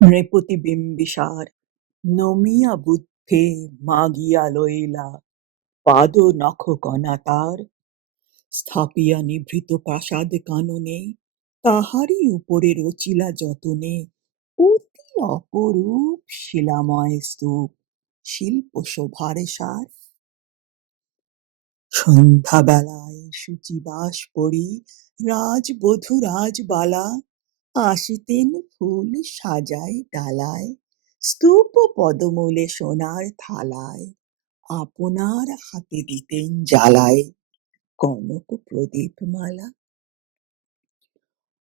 নৃপতি বিম্বিসার নমিয়া বুদ্ধে মাগিয়া লইলা পাদ নখ কণা তার স্থাপিয়া নিভৃত প্রাসাদ কাননে তাহারই উপরে রচিলা যতনে অতি অপরূপ শিলাময় স্তূপ শিল্প শোভার সার। সন্ধ্যাবেলায় শুচিবাস পরি রাজবধূ রাজবালা আসিতেন ফুল সাজায় ডালায় স্তূপ পদমূলে সোনার থালায় আপনার হাতে দিতেন জ্বালায় কনক প্রদীপ মালা।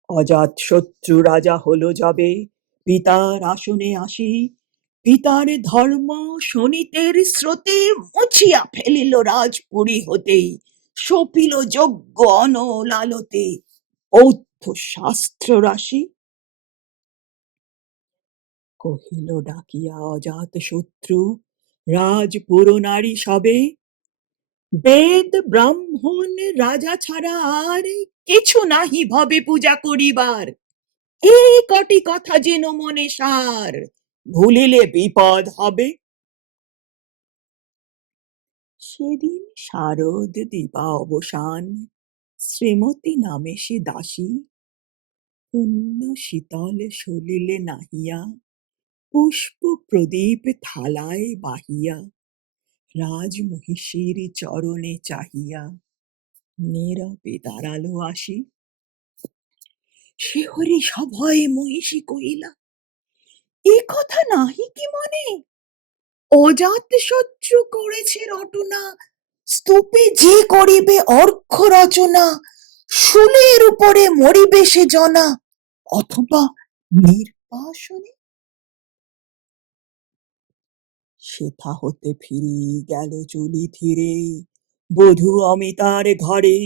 অজাত শত্রু রাজা হলো যবে পিতার আসনে আসি পিতার ধর্ম শোনিতের স্রোতে মুছিয়া ফেলিল রাজপুরী হতেই সপিল যজ্ঞ অনল আলোতে ঔদ্ধ শাস্ত্র রাশি। কহিল ডাকিয়া অজাত শত্রু রাজপুর নারী সবে বেদ ব্রাহ্মণ রাজা ছাড়া আর কিছু নাহি ভবে পূজা করিবার এই কটি কথা যেন মনে সার ভুলিলে বিপদ হবে। সেদিন শারদ দিবা অবসান শ্রীমতী নামে সে দাসী পুণ্য শীতল সলিলে নাহিয়া পুষ্প প্রদীপ থালায় বাহিয়া রাজমহিষীর চরণে চাহিয়া নীরবে দাঁড়ালো আসি। শিহরি সভয়ে মহিষী কহিলা এ কথা নাহি কি মনে অজাত শত্রু করেছে রটনা স্তূপে যে করিবে অর্ঘ্য রচনা শুলের উপরে মরিবে সে জনা অথবা নির্বাসনে। সেথা হতে ফিরি গেল চুলি ধীরে বধূ অমিতার ঘরে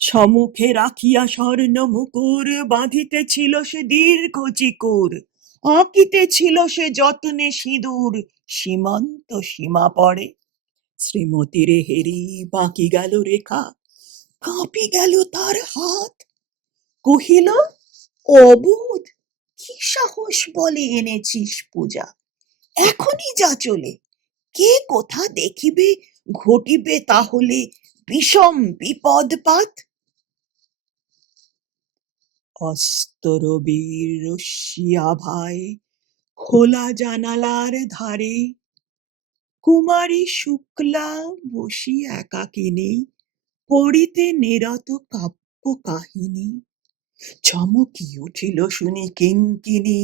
সম্মুখে রাখিয়া স্বর্ণ মুকুর বাঁধিতেছিল সে দীর্ঘ চিকুর আঁকিতেছিল সে যত্নে সিঁদুর সীমান্ত সীমা পড়ে শ্রীমতীর হেরি বাঁকি গেল রেখা কাঁপি গেল তার হাত কহিল অবোধ কি সাহস বলে এনেছিস পূজা এখনই যা চলে কে কোথা দেখিবে ঘটিবে তাহলে বিষম বিপদপাত। অস্তরবীর রশ্মি আভায় খোলা জানালার ধারে কুমারী শুক্লা বসি একাকিনী পড়িতে নিরত কাব্য কাহিনী চমকি উঠিল শুনি কিঙ্কিনী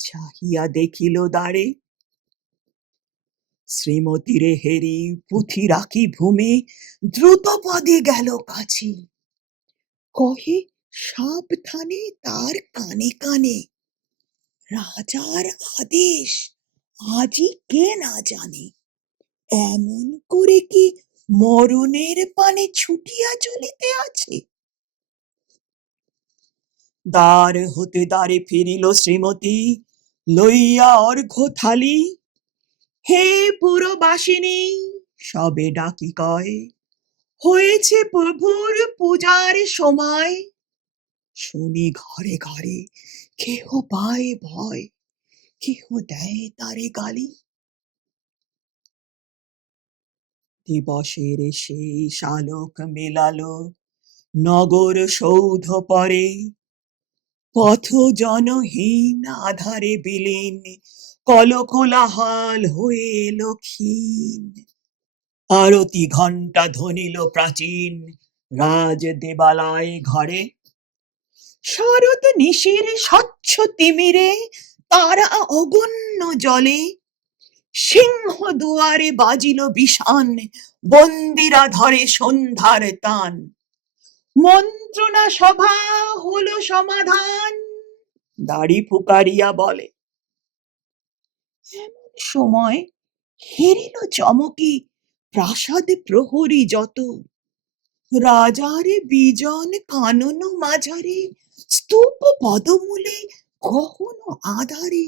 চাহিয়া দেখিল দ্বারে শ্রীমতীরে হেরি পুঁথি রাখি ভূমে দ্রুত পদে গেল কাছে কহে সাবধানে তার কানে কানে রাজার আদেশ আজই কে না জানে এমন করে কি মরণের পানে ছুটিয়া চলিতে আছে। দ্বার হতে দ্বারে ফিরিল শ্রীমতী লইয়া অর্ঘ্য থালি হে পুরবাসিনী সবে ডাকি কয় হয়েছে প্রভুর পূজার সময় শুনি ঘরে ঘরে কেহ পায় ভয় কেহ দেয় তারে গালি। দিবসের শেষ আলোক মেলালো নগর সৌধ পরে পথ জনহীন আধারে বিলীন কলকোলাহল হয়ে এলো ক্ষীণ আরতি ঘণ্টা ধ্বনিল প্রাচীন রাজ দেবালয় ঘরে শারদ নিশির স্বচ্ছ তিমিরে তারা অগণ্য জলে সিংহ দুয়ারে বাজিল বিষান বন্দিরা ধরে সন্ধ্যার তান মন্ত্রণা সভা হলো সমাধান দাড়ি ফুকারিয়া বলে এমন সময় হেরিল চমকি প্রাসাদ প্রহরী যত রাজার বিজন কানন মাঝারে স্তূপ পদমূলে গহন আধারে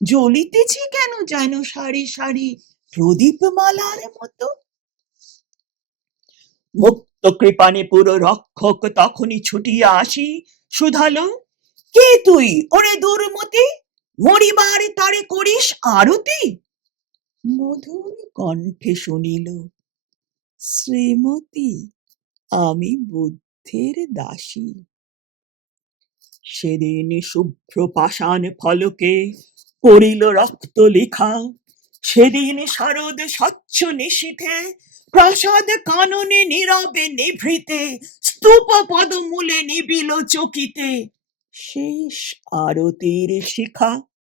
জ্বলিতেছে কেন যেন সারি সারি প্রদীপ মালার মতো। মুক্ত কৃপানে পুরো রক্ষক তখনই ছুটিয়া আসি শুধালো কে তুই ওরে দুর্মতি মরিবার তরে করিস আরতি? মধুর কণ্ঠে শুনিল, শ্রীমতী আমি বুদ্ধের দাসী। সেদিন শুভ্র পাষাণ ফলকে করিল রক্ত লিখা, সেদিন শারদ স্বচ্ছ নিশীথে প্রাসাদ কাননে নীরবে নিভৃতে স্তূপ পদমূলে নিবিল চকিতে। শেষ আরতির শিখা